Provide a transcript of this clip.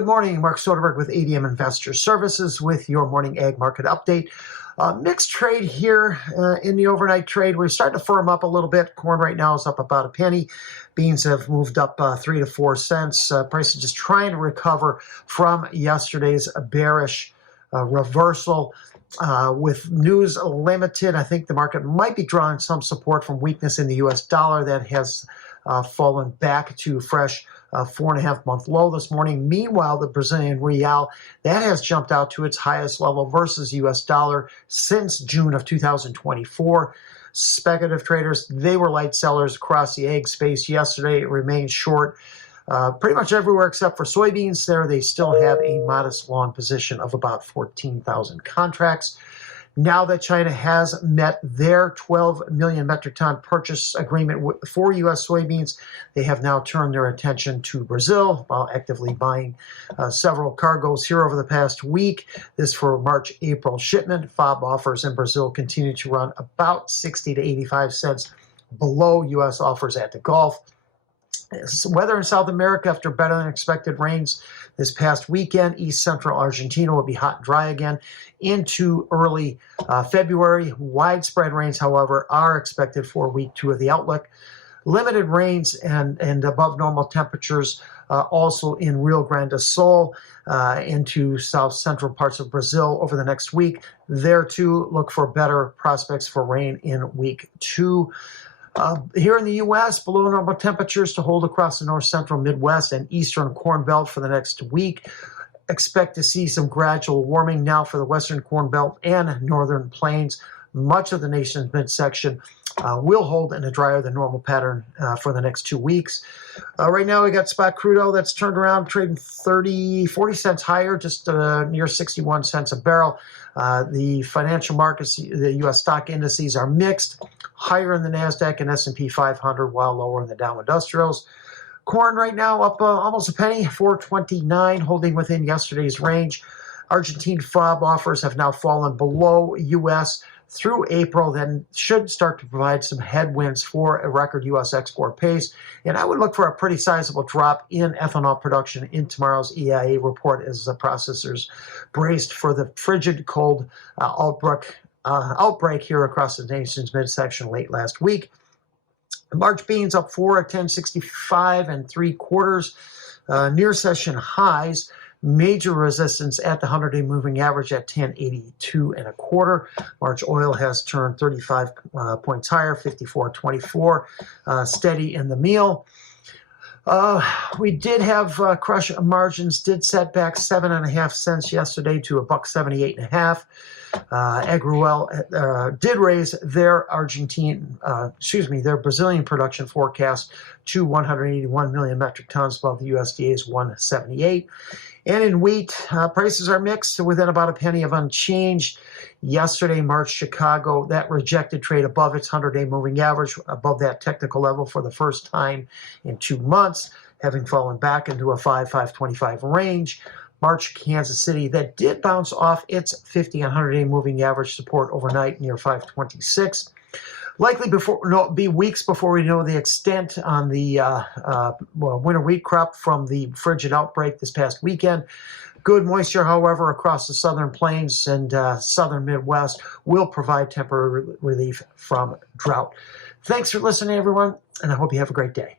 Good morning, Mark Soderberg with ADM Investor Services with your morning ag market update. Mixed trade here in the overnight trade. We're starting to firm up a little bit. Corn right now is up about a penny. Beans have moved up 3 to 4 cents. Prices just trying to recover from yesterday's bearish reversal. With news limited, I think the market might be drawing some support from weakness in the U.S. dollar that has fallen back to fresh 4.5-month low this morning. Meanwhile, the Brazilian real, that has jumped out to its highest level versus U.S. dollar since June of 2024. Speculative traders, they were light sellers across the ag space yesterday. It remained short pretty much everywhere except for soybeans. There, they still have a modest long position of about 14,000 contracts. Now that China has met their 12 million metric ton purchase agreement for U.S. soybeans, they have now turned their attention to Brazil while actively buying several cargoes here over the past week. This for March-April shipment. FOB offers in Brazil continue to run about 60 to 85 cents below U.S. offers at the Gulf. Weather in South America after better than expected rains this past weekend. East Central Argentina will be hot and dry again into early February. Widespread rains, however, are expected for week 2 of the outlook. Limited rains and above normal temperatures also in Rio Grande do Sul into south central parts of Brazil over the next week. There too, look for better prospects for rain in week 2. Here in the U.S., below normal temperatures to hold across the north central Midwest and eastern Corn Belt for the next week. Expect to see some gradual warming now for the western Corn Belt and northern plains. Much of the nation's midsection will hold in a drier than normal pattern for the next 2 weeks. Right now, we got spot crude oil that's turned around, trading 40 cents higher, just near 61 cents a barrel. The financial markets, the U.S. stock indices are mixed, higher in the NASDAQ and S&P 500, while lower in the Dow Industrials. Corn right now up almost a penny, 4.29, holding within yesterday's range. Argentine FOB offers have now fallen below U.S. through April, then should start to provide some headwinds for a record U.S. export pace. And I would look for a pretty sizable drop in ethanol production in tomorrow's EIA report as the processors braced for the frigid cold outbreak here across the nation's midsection late last week. March beans up 4 at 10.65 3/4, near session highs. Major resistance at the 100-day moving average at 10.82 1/4. March oil has turned 35 points higher, 54.24, steady in the meal. We did have crush margins did set back 7.5 cents yesterday to $1.78.5. Agruel did raise their their Brazilian production forecast to 181 million metric tons above the USDA's 178. And in wheat, prices are mixed within about a penny of unchanged. Yesterday, March Chicago, that rejected trade above its 100-day moving average, above that technical level for the first time in 2 months, having fallen back into a 5.25 range. March Kansas City, that did bounce off its 50 and 100-day moving average support overnight near 5.26. Likely be weeks before we know the extent on the winter wheat crop from the frigid outbreak this past weekend. Good moisture, however, across the southern plains and southern Midwest will provide temporary relief from drought. Thanks for listening, everyone, and I hope you have a great day.